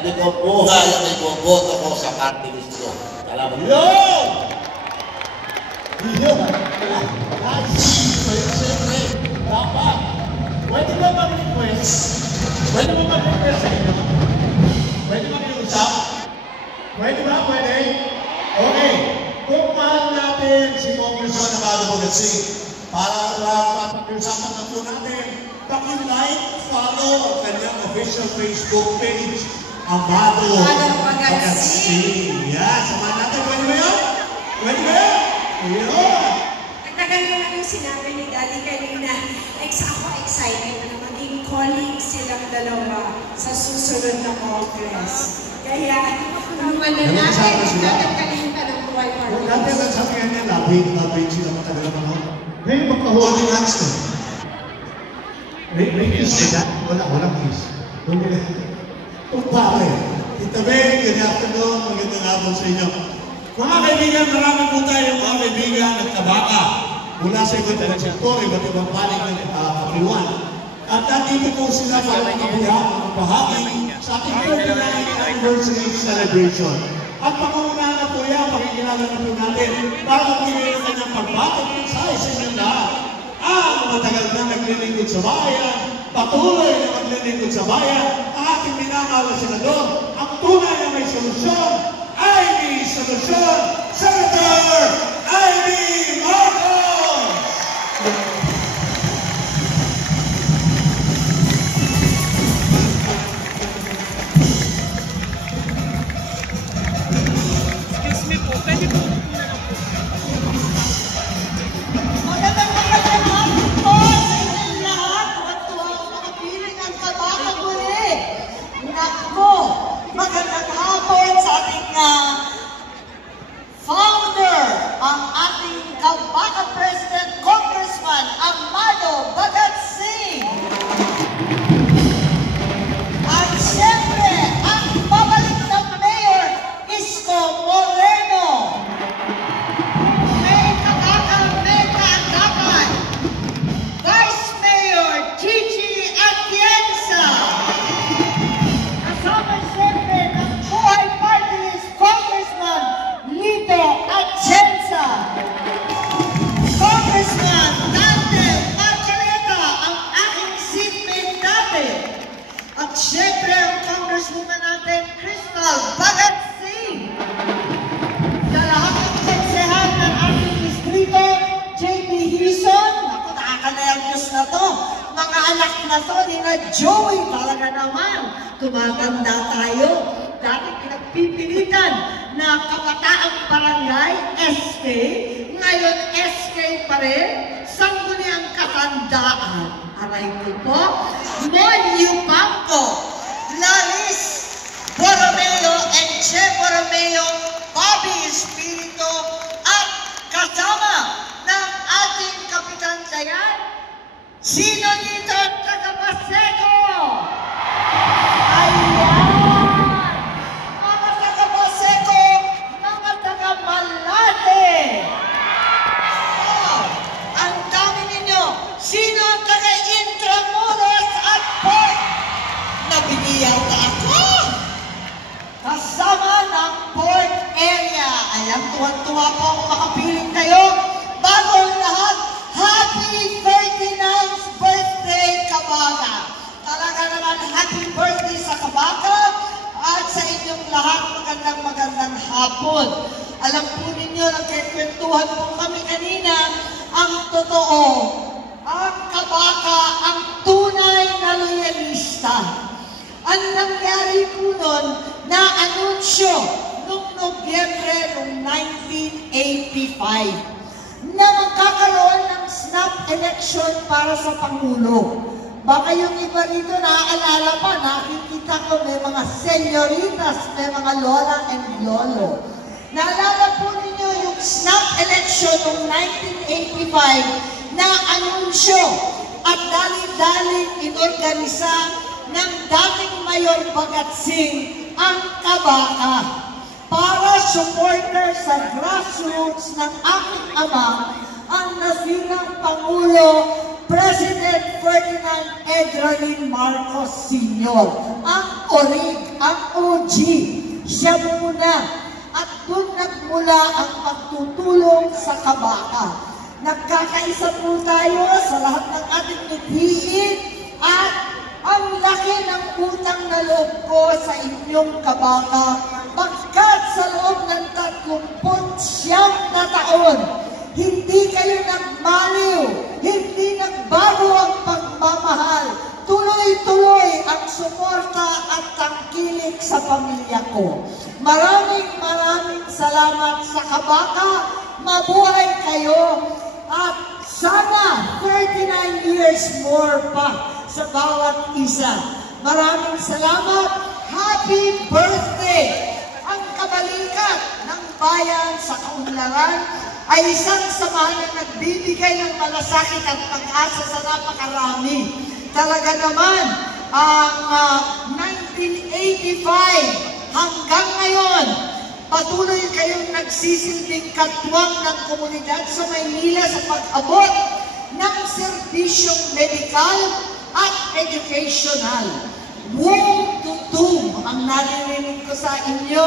Sabi ko, buhay ang iboboto ko sa party list ko. Alam mo yun! Yun! Siyempre, dapat. Pwede ba mag-request? Pwede ba mag-request sa inyo? Pwede mag-iusap? Pwede ba? Pwede? Okay. Kung mahal natin si Congressman Amado Bogatsing, para mapag-usapan na po natin, paki-like, follow ang kanyang official Facebook page, Amado Bogatsing. Yan, samahan natin. Pwede ba yun? Pwede ba yun? Yun! Nagtagal ko lang yung sinabi ni Daddy kanina. Ako excited na maging colleagues silang dalawa sa susunod na Congress. Kaya, tulungan na natin, nakakalimutan ng buhay party. Dati ang sabi nga niya, labing sila matagal ang mga. Ngayon, magka-holding hands to. May kiss na? Walang kiss. Kung bakit? Tita Mary, good afternoon, magandang hapon sa inyo. Mga kaibigan, marami po tayo mga kaibigan at kabaka mula sa iba't ibang sektor, iba't ibang panig ng kapiluan. At nandito po sila para magpahagi sa ating 49th anniversary celebration. At pangungunahan na po yan, pakikilala na po natin para magbigay ng kanyang pagbatang mensahe sa inyong lahat. Ang matagal na naglilingkod sa bayan, patuloy na maglilingkod sa bayan, ang ating minamahal na senador, ang tunay na may solusyon, Amy Solusyon, Senator Amy Marcos! Excuse me po, pwede po Magandang hapon po sa inyong lahat. Tuwa-tuwa ang makapiling ang kabaka muli. Nako, magandang hapon sa ating founder, ang ating kabaka President Congressman Amado Bogatsing. At siyempre, ang babalik ng Mayor Isko Moreno. May kabakang may kaagapan, Vice Mayor Gigi Atienza. Kasama siyempre ng Buhay Party List Congressman Lito Atienza. Congressman Dante Marcoleta, ang aking seatmate dati. At siyempre ang Congresswoman natin, Crystal Bogatsing. Sa lahat ng konsehan ng ating distrito, JP Hison, ako nakaka-nervyos na to. Mga anak na to, ni na Joey, talaga naman. Tumatanda tayo. Dati pinagpipilitan na kabataang barangay, SK. Ngayon, SK pa rin. Sangguniang katandaan. Aray ko po. Mon Yupanco, Laris Borromeo, and Che Borromeo, Bobby Espiritu, at kasama ng ating Kapitan Dayan, sino dito ang taga-Paseco? Ayan! Mga taga-Paseco, mga taga-Malate! Oh, ang dami ninyo. Sino ang taga-Intramuros at Port? Nabigyan na ako! Kasama ng Port Area. Ayan, tuwan-tuwa po ako makapiling kayo. Bago ang lahat, happy 39th birthday, Kabaka! Talaga naman, happy birthday sa Kabaka at sa inyong lahat, magandang hapon. Alam po ninyo, nagkikwentuhan po kami kanina, ang totoo, ang Kabaka, ang tunay na loyalista. Ang nangyari po nun, na-anunsyo noong Nobyembre noong 1985 na magkakaroon ng snap election para sa Pangulo. Baka yung iba rito naaalala pa, nakikita ko may mga senyoritas, may mga lola and lolo. Naalala po ninyo yung snap election noong 1985 na anunsyo at dali-daling inorganisa ng dating Mayor Bogatsing ang Kabaka para supporter sa grassroots ng aking ama, ang nasirang Pangulo President Ferdinand Edralin Marcos Sr., ang ORIG. ang OG. Siya muna. At doon nagmula ang pagtutulong sa kabaka. Nagkakaisa po tayo sa lahat ng ating mithiin at ang laki ng utang na loob ko sa inyong kabaka. Pagkat sa loob ng 39 na taon, hindi kayo nagmaliw, hindi nagbago ang pagmamahal. Tuloy-tuloy ang suporta at tangkilik sa pamilya ko. Maraming salamat sa kabaka. Mabuhay kayo. At sana 39 years more pa sa bawat isa. Maraming salamat. Happy birthday! Ang kabalikat ng bayan sa kaunlaran ay isang samahan na nagbibigay ng malasakit at pag-asa sa napakarami. Talaga naman, ang 1985 hanggang ngayon, patuloy kayong nagsisilbing katwang ng komunidad sa Maynila sa pag-abot ng serbisyong medikal at educational. Womb to tomb ang narinig ko sa inyo.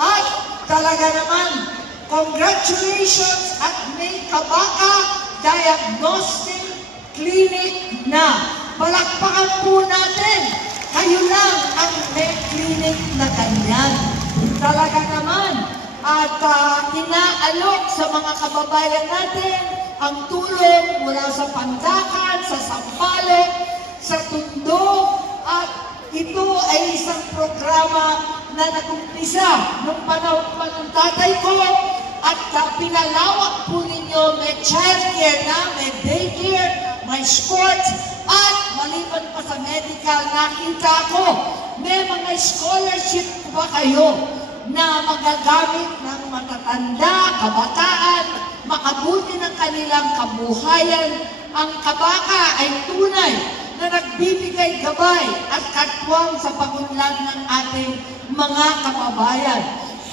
At talaga naman, congratulations at may kabaka diagnostic clinic na. Palakpakan po natin. Kayo lang ang may clinic na ganyan. Talaga naman. At inaalok sa mga kababayan natin ang tulong mula sa Pandakan, sa Sampaloc, sa Tondo. At ito ay isang programa na nag-umpisa nung panahon pa ng tatay ko. At pinalawak po ninyo, may childcare na, may daycare, may sports, at maliban pa sa medical, nakita ko, may mga scholarship ba kayo na magagamit ng matatanda, kabataan, makabuti ng kanilang kabuhayan. Ang kabaka ay tunay na nagbibigay gabay at katwang sa pagunlad ng ating mga kababayan.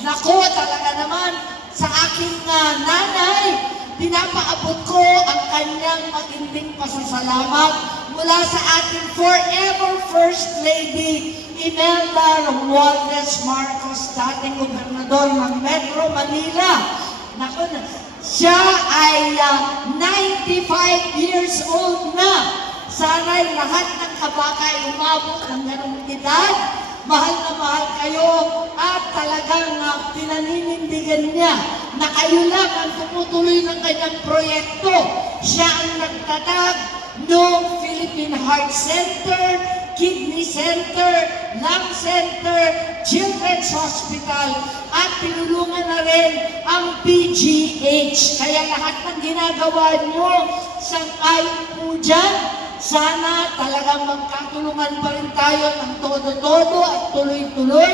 Nako, talaga naman, sa aking nanay, pinapaabot ko ang kanyang maginding pasasalamat mula sa ating forever First Lady, Imelda Romualdez Marcos, dating gobernador ng Metro Manila. Naku, siya ay 95 years old na. Sana'y lahat ng kabaka ay umabot ng ganong edad. Mahal na mahal kayo at talagang pinaninindigan niya na kayo lang ang tumutuloy ng kanyang proyekto. Siya ang nagtatag ng Philippine Heart Center, Kidney Center, Lung Center, Children's Hospital, at tinulungan na rin ang PGH. Kaya lahat ng ginagawa nyo, sang-ayon po dyan. Sana talagang magkatulungan pa rin tayo ng todo-todo at tuloy-tuloy.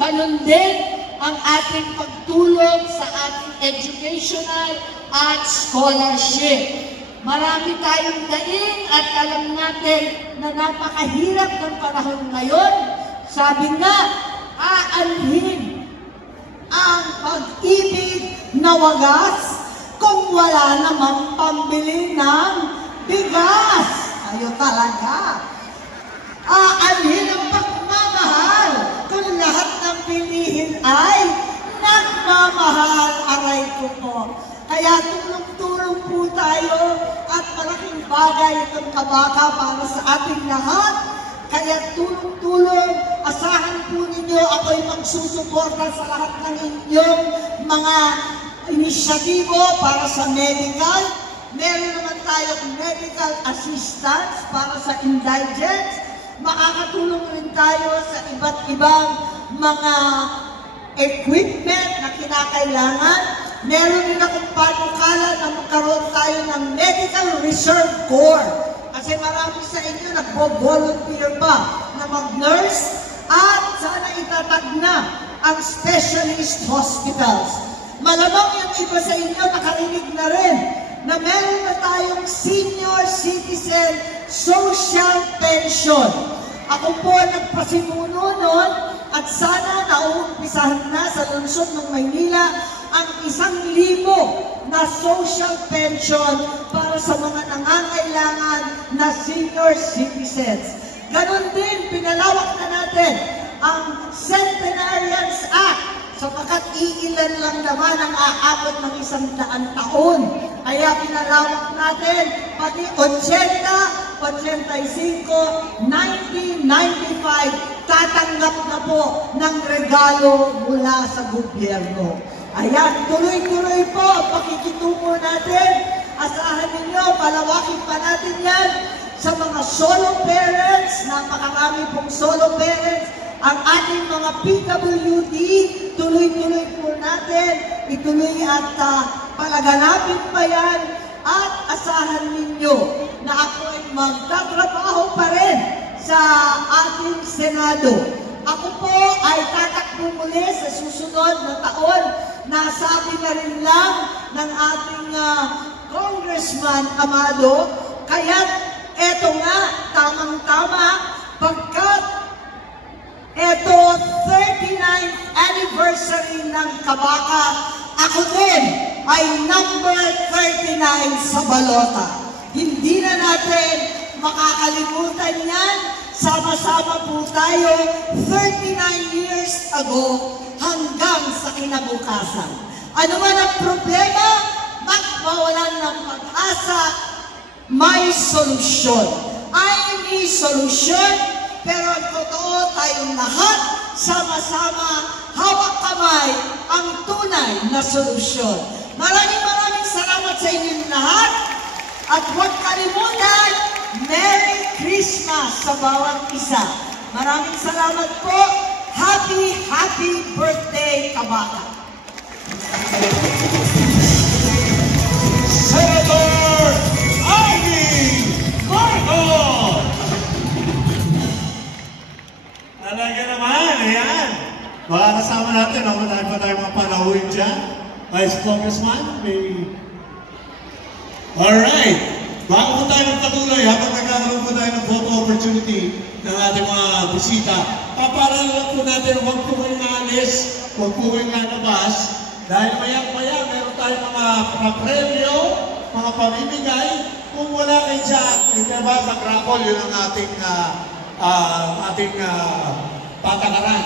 Ganon din ang ating pagtulong sa ating educational at scholarship. Marami tayong daing at alam natin na napakahirap ng panahon ngayon. Sabi nga, aanhin ang pag-ibig na wagas kung wala namang pambili ng bigas. Tayo talaga. Aanhin ang pagmamahal kung lahat ng pilihin ay nagmamahal. Aray ko po. Kaya tulong-tulong po tayo at malaking bagay itong kabaka para sa ating lahat. Kaya tulong-tulong, asahan po ninyo ako'y magsusuporta sa lahat ng inyong mga inisyatibo para sa medical. Meron naman tayong medical assistance para sa indigents. Makakatulong rin tayo sa iba't ibang mga equipment na kinakailangan. Meron din akong panukala na magkaroon tayo ng Medical Reserve Corps. Kasi marami sa inyo nagbo-volunteer pa na mag-nurse at sana itatag na ang specialist hospitals. Malamang yung iba sa inyo nakarinig na rin na meron na tayong senior citizen social pension. Ako po nagpasimuno noon at sana nauumpisahan na sa lungsod ng Maynila ang 1,000 na social pension para sa mga nangangailangan na senior citizens. Ganon din, pinalawak na natin ang Centenarians Act, sapagkat iilan lang naman ang aabot ng 100 taon. Kaya pinalawak natin pati 80, 85, 1995, tatanggap na po ng regalo mula sa gobyerno. Ayan, tuloy-tuloy po ang pakikitungo natin. Asahan ninyo, palawakin pa natin yan sa mga solo parents, napakarami pong solo parents, ang ating mga PWD, tuloy-tuloy po natin, ituloy at palaganapin pa yan, at asahan ninyo na ako ay magtatrabaho pa rin sa ating Senado. Ako po ay tatakbo muli sa susunod na taon. Nasabi na rin lang ng ating Congressman Amado, kaya't eto nga, tamang-tama, pagkat eto 39th anniversary ng Kabaka, ako din ay number 39 sa balota. Hindi na natin makakalimutan yan. Sama-sama po tayo 39 years ago hanggang sa kinabukasan. Ano man ang problema, magmawalan ng pag-asa, may solusyon. Ay may solusyon, pero ang totoo tayong lahat, sama-sama, hawak kamay, ang tunay na solusyon. Maraming salamat sa inyong lahat. At huwag kalimutan, Merry Christmas sa bawat isa. Maraming salamat po. Happy birthday, Kabaka. Senator Ivy Marcos! Talaga naman, ayan. Baka kasama natin, marami pa tayong mga panauhin dyan. Vice Congressman, may... Alright, bago po tayo magpatuloy, habang nagkakaroon po tayo ng photo opportunity ng ating mga bisita, paparal lang po natin, huwag po kayong naalis, huwag po kayong lalabas, dahil maya-maya meron tayong mga premyo, mga pamimigay. Kung wala kayo dyan, mag-raffle, yun ang ating patakaran.